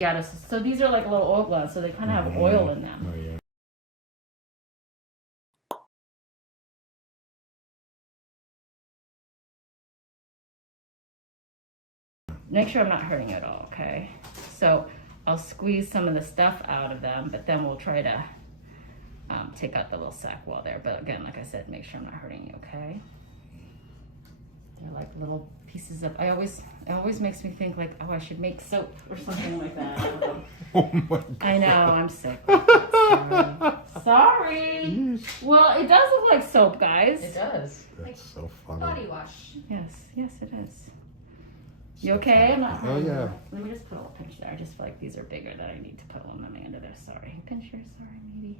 Yeah, so these are like little oil glands, so they kind of have oil in them. Oh, yeah. Make sure I'm not hurting you at all, okay? So I'll squeeze some of the stuff out of them, but then we'll try to take out the little sac wall there. But again, like I said, make sure I'm not hurting you, okay? They're like little pieces of, it always makes me think like, oh, I should make soap or something like that. Oh my God. I know, I'm sick. Sorry. Well, it does look like soap, guys. It does. That's so funny. Body wash. Yes, it is. You okay? I'm not. Oh, yeah. Let me just put a little pinch there. I just feel like these are bigger that I need to put a little numbing under there. Sorry. Pinch here, sorry, maybe.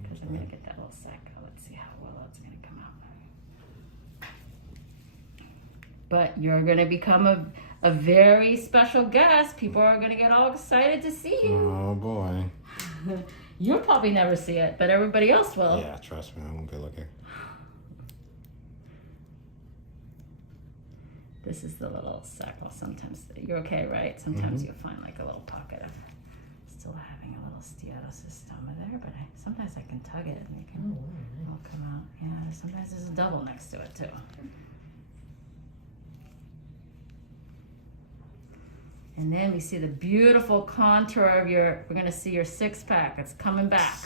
Because I'm going to get that little sac out. Let's see how well it's going to come out. But you're going to become a very special guest. People are going to get all excited to see you. Oh, boy. You'll probably never see it, but everybody else will. Yeah, trust me, I won't be looking. This is the little sac. Well, sometimes you're okay, right? Sometimes you'll find like a little pocket of still having a little STEATOCYSTOMA there, but sometimes I can tug it and it can all come out. Yeah, sometimes there's a double next to it too. And then we see the beautiful contour of we're gonna see your six pack. It's coming back.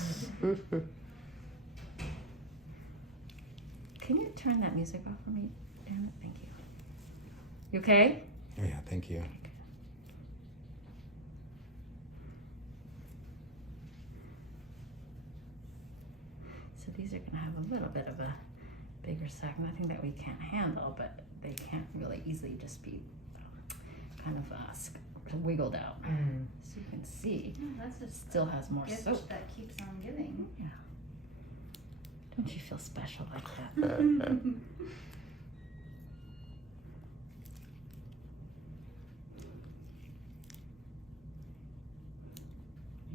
Can you turn that music off for me? Damn it, thank you. You okay? Oh, yeah, thank you. So these are going to have a little bit of a bigger sac, nothing that we can't handle, but they can't really easily just be kind of wiggled out. So you can see, That's it still has more gift soap. that keeps on giving. Yeah. Don't you feel special like that?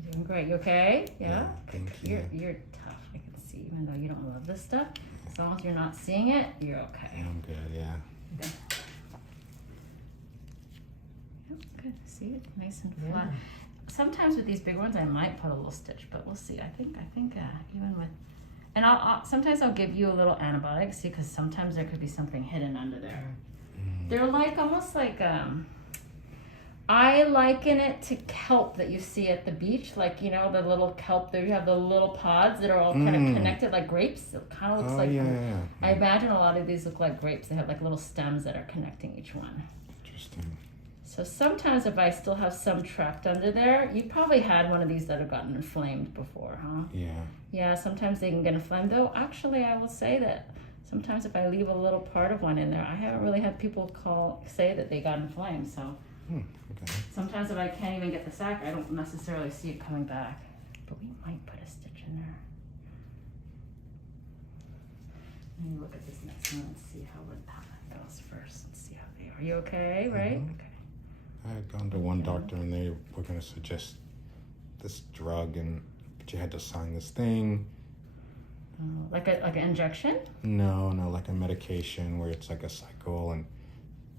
You're doing great. You okay? Yeah? Thank you. You're tough. I can see, even though you don't love this stuff. As long as you're not seeing it, you're okay. Yeah, I'm good, yeah. Good. Yep, good. See it? Nice and flat. Sometimes with these big ones, I might put a little stitch, but we'll see. I think even with, and sometimes I'll give you a little antibiotic, see, because sometimes there could be something hidden under there. They're like almost like I liken it to kelp that you see at the beach, like, you know, the little kelp there. You have the little pods that are all kind of connected like grapes. It kind of looks like, yeah. I imagine a lot of these look like grapes. They have like little stems that are connecting each one. Interesting. So sometimes if I still have some trapped under there, you probably had one of these that have gotten inflamed before, huh? Yeah. Yeah, sometimes they can get inflamed. Though, actually, I will say that sometimes if I leave a little part of one in there, I haven't really had people say that they got inflamed, so. Okay. Sometimes if I can't even get the sac, I don't necessarily see it coming back. But we might put a stitch in there. Let me look at this next one and see how that goes first. Let's see how they are. You okay, right? Okay. I had gone to one doctor and they were going to suggest this drug, but you had to sign this thing. Like an injection? No, like a medication where it's like a cycle and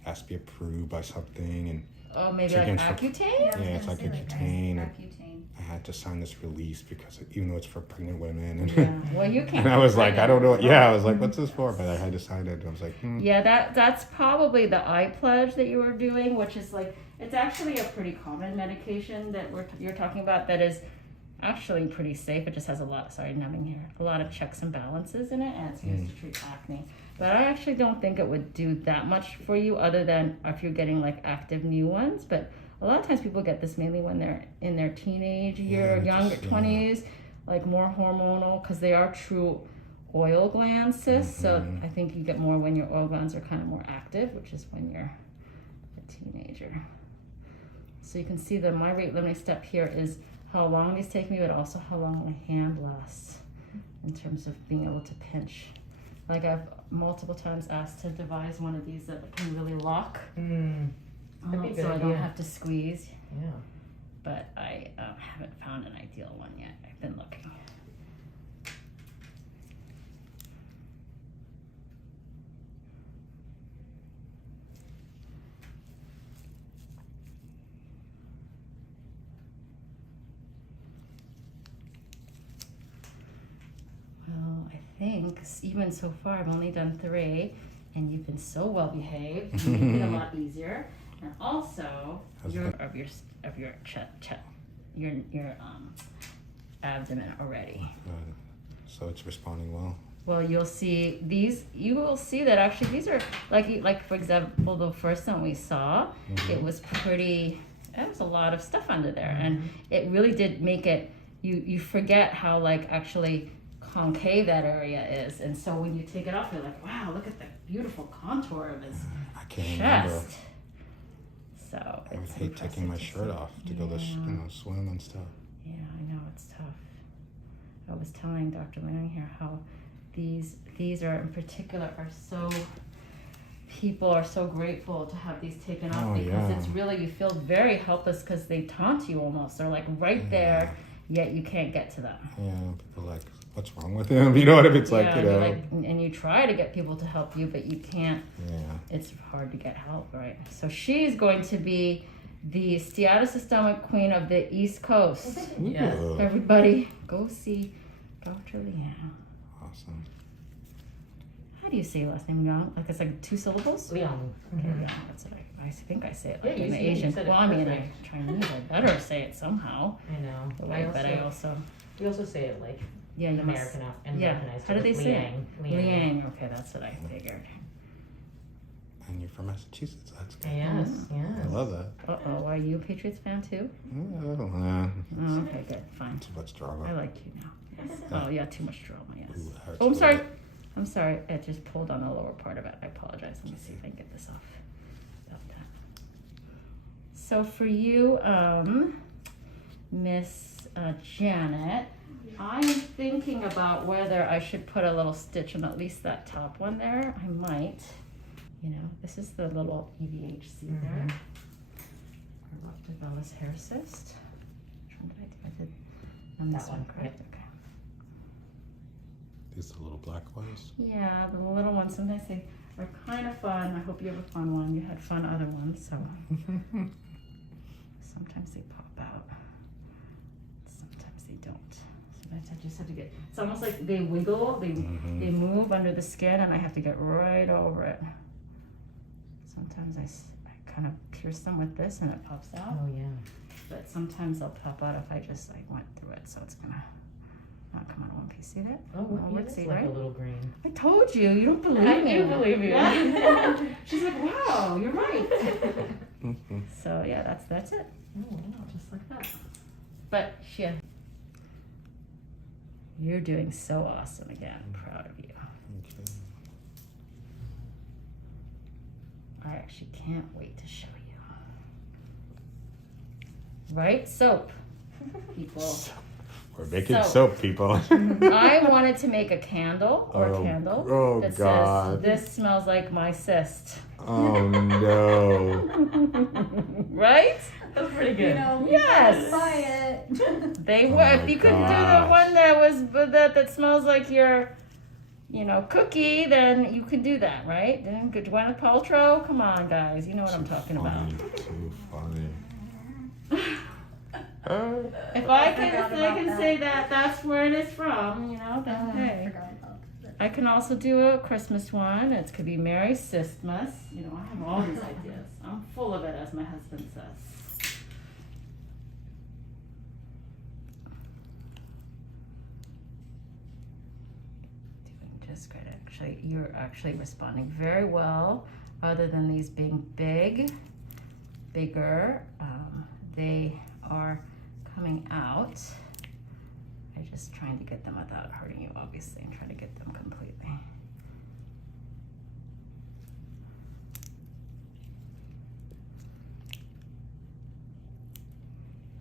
has to be approved by something. And oh, maybe like Accutane? Yeah, it's like Accutane. Accutane. I had to sign this release because even though it's for pregnant women. And, yeah. Well, you can't. and I was like, I don't know. Yeah, I was like, what's this for? But I had to sign it. I was like, Yeah, that's probably the eye pledge that you were doing, which is like, it's actually a pretty common medication that you're talking about that is actually pretty safe. It just has a lot of checks and balances in it, and it's used to treat acne. But I actually don't think it would do that much for you other than if you're getting like active new ones. But a lot of times people get this mainly when they're in their teenage year, younger 20s, like more hormonal, because they are true oil gland cysts. So I think you get more when your oil glands are kind of more active, which is when you're a teenager. So you can see that my rate limiting step here is how long these take me, but also how long my hand lasts in terms of being able to pinch. Like I've multiple times asked to devise one of these that can really lock, so I don't have to squeeze. Yeah. But I haven't found an ideal one yet. I've been looking. think even so far, I've only done 3, and you've been so well behaved. You make it a lot easier, and also your abdomen already. So it's responding well. Well, you'll see these. You will see that actually these are like for example, the first one we saw, it was pretty. There was a lot of stuff under there, and it really did make it. You forget how like actually concave that area is, and so when you take it off, you're like, wow, look at the beautiful contour of his chest. Remember. So I would hate taking my shirt off to go to swim and stuff. Yeah, I know it's tough. I was telling Dr. Lang here how these are in particular are so. People are so grateful to have these taken off because it's really, you feel very helpless because they taunt you almost. They're like right there, yet you can't get to them. Yeah, people are like, what's wrong with him? You know what I mean? It's like, you know. Like, and you try to get people to help you, but you can't. Yeah. It's hard to get help, right? So she's going to be the STEATOCYSTOMA queen of the East Coast. Yes. Everybody, go see Dr. Leanne. Awesome. How do you say your last name, Young? Like it's like 2 syllables? Liang. Okay, Young. That's what I think I say it like Yeah, in the you Asian. said it Well, I mean, perfect. Chinese. I better say it somehow. I know. But I also. We also say it like Yeah, you American must. and Yeah. Americanized. How do they say it? Liang. Liang. Okay, that's what I figured. And you're from Massachusetts. That's good. Yes, I yes. love that. Uh-oh, are you a Patriots fan too? Oh, okay, good, fine. Too much drama. I like you now. Yes. Oh, yeah, too much drama, yes. Ooh, it hurts Oh, I'm a sorry. little. I'm sorry. I just pulled on the lower part of it. I apologize. Let me see if I can get this off. About that. So for you, Miss Janet, I'm thinking about whether I should put a little stitch on at least that top one there. I might. You know, this is the little EVHC there. Or left hair cyst. Which one did I do? I did on this That one, one, correct? Okay. These the little black ones? Yeah, the little ones, sometimes they are kind of fun. I hope you have a fun one. You had fun other ones, so. Sometimes they pop out. Sometimes they don't. Sometimes I just have to get, it's almost like they wiggle, they move under the skin and I have to get right over it. Sometimes I kind of pierce them with this and it pops out. Oh yeah. But sometimes they'll pop out if I just like went through it, so it's gonna not come out in one piece. See that? Oh, well, Let's see, like right? a little green. I told you, you don't believe I me. do believe you. Yeah. She's like, wow, you're right. So yeah, that's it. Oh, wow, just like that. But you're doing so awesome again. Proud of you. Okay. I actually can't wait to show you. Right? Soap, people. We're making soap, people. I wanted to make a candle that God. says, "This smells like my cyst." Oh no. Right? That's pretty good. You know, Yes. buy it. They Oh were. my If you could do the gosh. one that smells like your, cookie, then you could do that, right? Then Gwyneth Paltrow. Come on, guys. You know what I'm talking about. Too funny. If I forgot can about say that that's where it is from, then I hey. forgot about that. I can also do a Christmas one. It could be Merry Christmas. I have all these ideas. I'm full of it, as my husband says. Doing just great. Actually, you're actually responding very well. Other than these being bigger, they are coming out. I'm just trying to get them without hurting you, obviously. I'm trying to get them completely.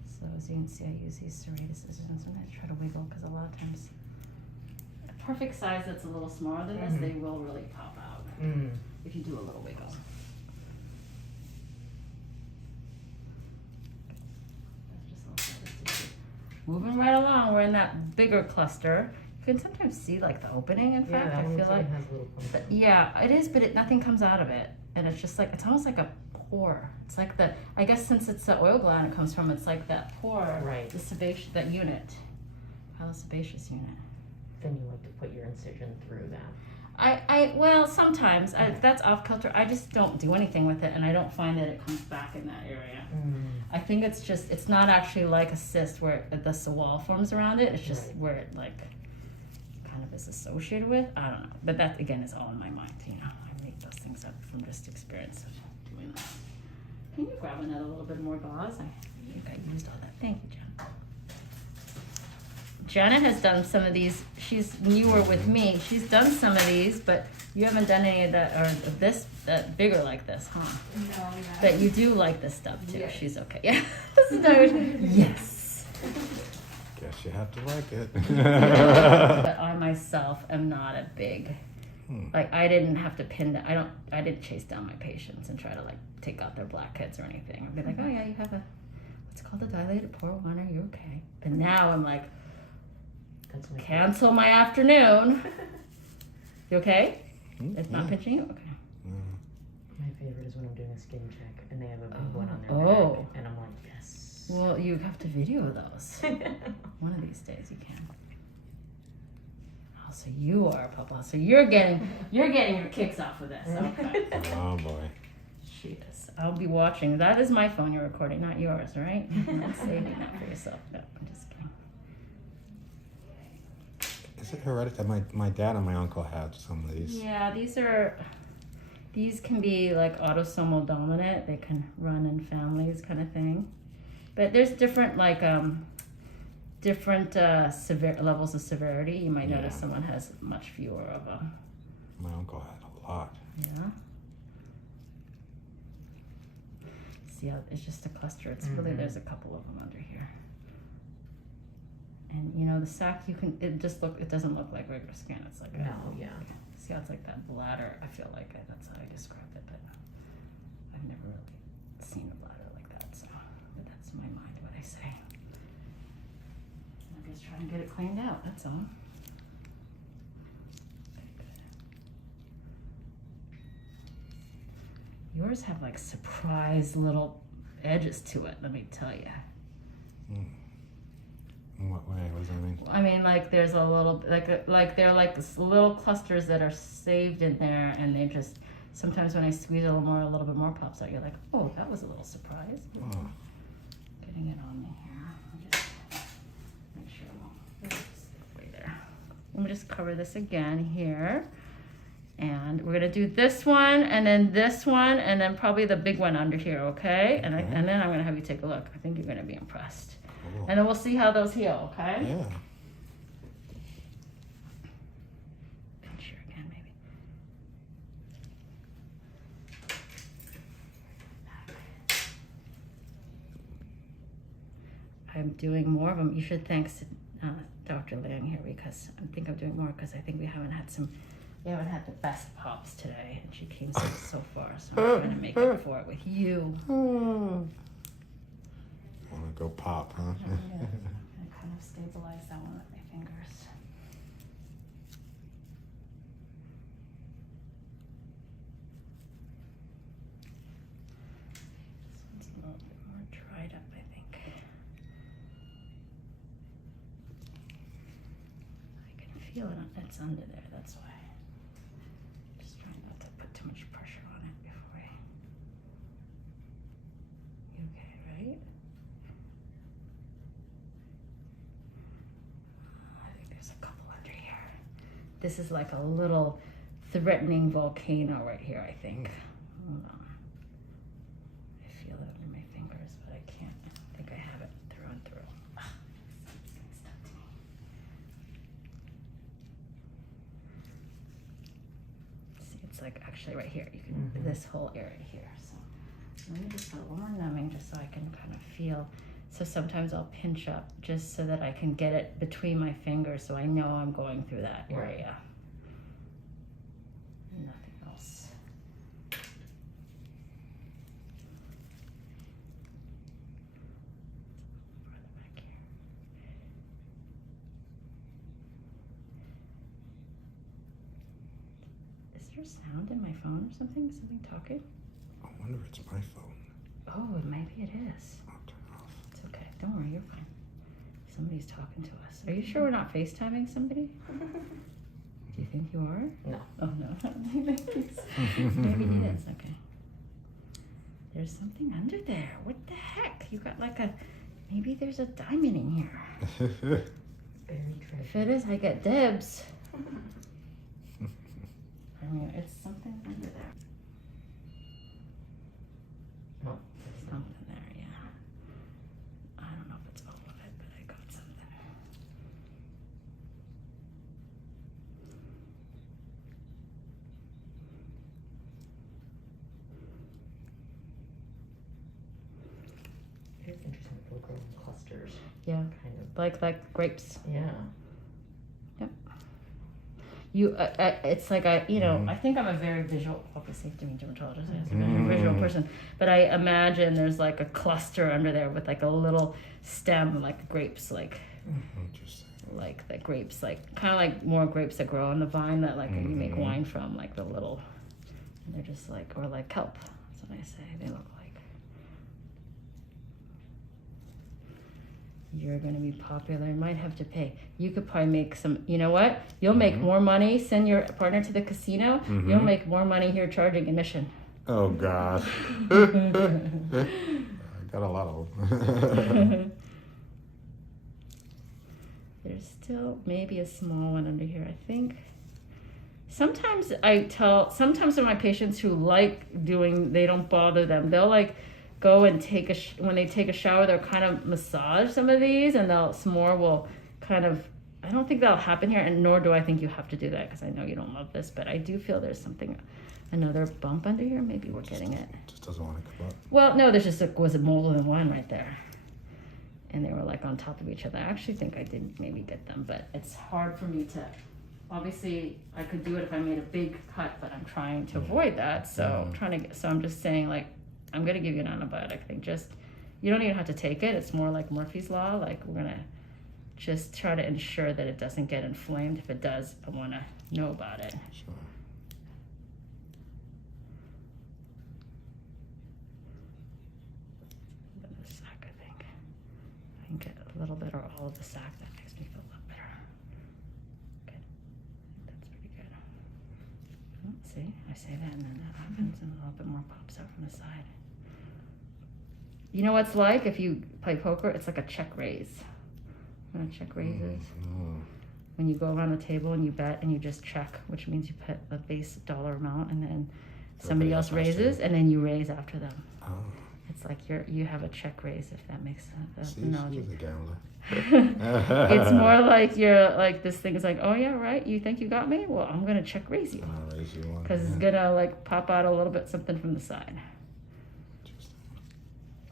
So as you can see, I use these serrated scissors and sometimes I try to wiggle because a lot of times a perfect size that's a little smaller than this, they will really pop out if you do a little wiggle. Moving right along, we're in that bigger cluster. You can sometimes see like the opening, in fact. that I one feel like. has a little But yeah, it is, but nothing comes out of it. And it's just like, it's almost like a pore. It's like I guess since it's the oil gland it comes from, it's like that pore. Right. The sebaceous, that unit. Pilosebaceous unit. then you like to put your incision through that. Well, sometimes that's off kilter. I just don't do anything with it, and I don't find that it comes back in that area. I think it's not actually like a cyst where the wall forms around it. It's just where it like kind of is associated with. I don't know, but that again is all in my mind. You know, I make those things up from just experience of doing that. Can you grab another little bit more gauze? I think I used all that. Thank you, Jen. Janet has done some of these. She's newer with me. She's done some of these, but you haven't done any of that or of this that bigger like this, huh? No, yeah. But you do like this stuff too. Yes. She's okay. Yeah. Yes. Guess you have to like it. But I myself am not a big like I didn't have to pin down. I didn't chase down my patients and try to like take out their blackheads or anything. I'd be like, oh yeah, you have a what's called a dilated pore one. Are you okay? But now I'm like, That's my cancel my afternoon. You okay? It's not pinching you? Okay. My favorite is when I'm doing a skin check and they have a big one on their Oh. back, and I'm like, yes. Well, you have to video those. One of these days you can. Oh, so you are, Papa. So you're getting your kicks off of this. Okay. Oh boy. She is. I'll be watching. That is my phone you're recording, not yours, right? You're not saving that for yourself. No, I'm just kidding. Is it hereditary? My dad and my uncle had some of these. Yeah, these can be like autosomal dominant. They can run in families, kind of thing. But there's different severe levels of severity. You might notice someone has much fewer of them. My uncle had a lot. Yeah. See how it's just a cluster. It's really there's a couple of them under here. And you know the sac it doesn't look like regular skin. It's like see how it's like that bladder. I feel like that's how I describe it, but I've never really seen a bladder like that. So but that's in my mind what I say. I'm just trying to get it cleaned out. That's all. Yours have like surprise little edges to it. Let me tell you. In what way? What does that mean? I mean, like there's a little, like they're like this little clusters that are saved in there, and they just sometimes when I squeeze a little bit more pops out. You're like, oh, that was a little surprise. Oh. Getting it on me here. I'll just make sure I'm way there. Let me just cover this again here, and we're gonna do this one, and then this one, and then probably the big one under here, okay? And and then I'm gonna have you take a look. I think you're gonna be impressed. Cool. And then we'll see how those heal, okay? Yeah. Pinch here again, maybe. I'm doing more of them. You should thank Dr. Liang here because I think I'm doing more because I think we haven't had the best pops today, and she came so far. So I'm trying to make up for it with you. Want to go pop, huh? I'm gonna kind of stabilize that one with my fingers. This one's a little bit more dried up, I think. I can feel it. It's under there. That's why. Just trying not to put too much pressure on it before I. You okay, right? I think there's a couple under here. This is like a little threatening volcano right here, I think. Hold on. I feel it under my fingers, but I can't. I don't think I have it through and through. It's gonna stuck to me. See, it's like actually right here. You can this whole area here. So let me just put a little more numbing just so I can kind of feel. So sometimes I'll pinch up just so that I can get it between my fingers so I know I'm going through that area. Nothing else. Further back here. Is there sound in my phone or something? Something talking? I wonder if it's my phone. Oh, maybe it is. I'll turn it off. It's okay. Don't worry, you're fine. Somebody's talking to us. Are you sure we're not FaceTiming somebody? Do you think you are? No. Oh, no. Maybe he is. Okay. There's something under there. What the heck? You got like a... Maybe there's a diamond in here. Buried If treasure. it is, I get dibs. I mean, it's something under there. Oh, Something there, yeah. I don't know if it's all of it, but I got something. it's interesting that they'll grow in clusters. Yeah, Kind of. like grapes. Yeah. You, it's like I Mhm. think I'm a very visual, obviously being dermatologist, I'm a very visual person, but I imagine there's like a cluster under there with like a little stem, like grapes, like Interesting. the grapes, like kind of like more grapes that grow on the vine that like you make Mhm. wine from, like the little, and they're just like, or like kelp, that's what I say, they look like. You're going to be popular. You might have to pay. You could probably make some, you know what? You'll make Mhm. more money. Send your partner to the casino. Mhm. You'll make more money here charging admission. Oh God. I got a lot of them. There's still maybe a small one under here, I think. Sometimes of my patients who like doing, they don't bother them. They'll like go and take when they take a shower, they'll kind of massage some of these, and some more will kind of, I don't think that'll happen here, and nor do I think you have to do that, because I know you don't love this, but I do feel there's something, another bump under here. Maybe we're getting it. Just doesn't want to come up. Well, no, there's just was a mold and one right there. And they were like on top of each other. I actually think I did maybe get them, but it's hard for me to, obviously I could do it if I made a big cut, but I'm trying to avoid that. So I'm just saying, like, I'm gonna give you an antibiotic thing. Just, you don't even have to take it. It's more like Murphy's Law. Like, we're gonna just try to ensure that it doesn't get inflamed. If it does, I wanna know about it. Sure. The sac, I think. I can get a little bit or all of the sac. That makes me feel a lot better. Good. I think that's pretty good. Oh, see, I say that and then that happens and a little bit more pops out from the side. You know what it's like if you play poker? It's like a check raise. You know what a check raise is? When you go around the table and you bet and you just check, which means you put a base dollar amount and then somebody else Everybody else has to. raises and then you raise after them. Oh. It's like you have a check raise, if that makes sense. See, analogy. she's a gambler. It's more like you're like, this thing is like, oh yeah, right, you think you got me? Well, I'm gonna check raise you, I'll raise you one. because it's gonna like pop out a little bit something from the side. Interesting.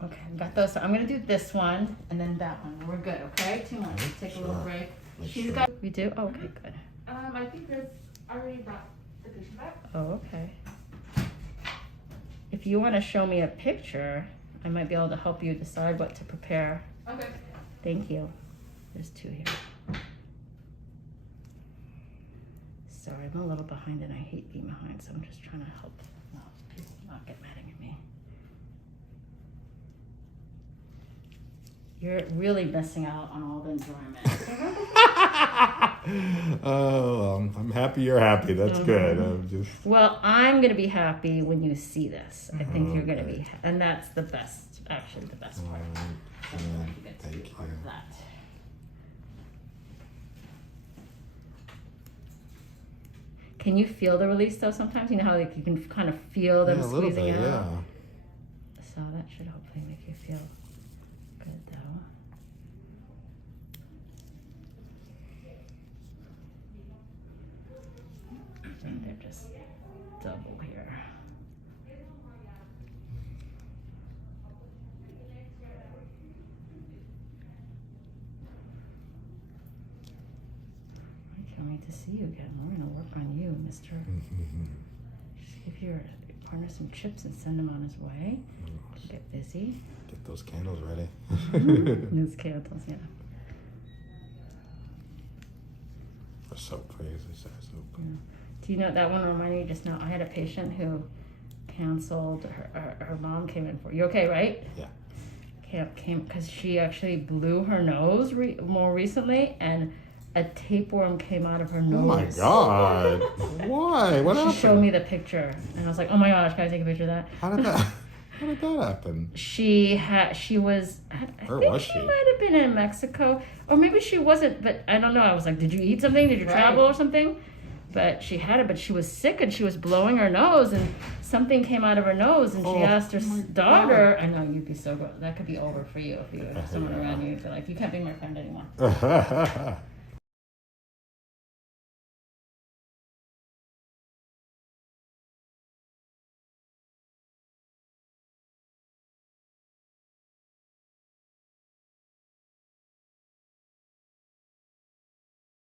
Okay, we got those. So I'm gonna do this one and then that one. We're good, okay? 2 months. Take a little Sure. break. Make She's sure. got. We do. Oh, okay, good. I think there's already brought the patient back. Oh, okay. If you want to show me a picture, I might be able to help you decide what to prepare. Okay. Thank you. There's 2 here. Sorry, I'm a little behind and I hate being behind, so I'm just trying to help people not get mad at me. You're really missing out on all the enjoyment. Oh, I'm happy you're happy. That's good. I'm just. Well, I'm going to be happy when you see this. I think you're going to Okay. be, and that's the best, actually the best part. That's why you get to be Thank part you. of that. Can you feel the release though sometimes? You know how like you can kind of feel them Yeah, a little squeezing bit. out? Yeah. So that should hopefully make you feel good though. And they're just double here. I can't wait to see you again. We're gonna work on you, mister. Just give your partner some chips and send him on his way. Get busy. Get those candles ready. Those candles, yeah. We're so crazy. So Do you know that one reminded me just now? I had a patient who canceled. Her mom came in for. You okay, right? Yeah. came because she actually blew her nose more recently, and a tapeworm came out of her nose. Oh my god! Why? What happened? She showed me the picture, and I was like, "Oh my gosh, can I take a picture of that?" How did that? How did that happen? She was. Where think was she she? might have been in Mexico, or maybe she wasn't. But I don't know. I was like, "Did you eat something? Did you travel or something?" But she had it. But she was sick, and she was blowing her nose, and something came out of her nose, and she asked her daughter. I know you'd be so good. That could be over for you if you had someone around you. You'd be like, "You can't be my friend anymore."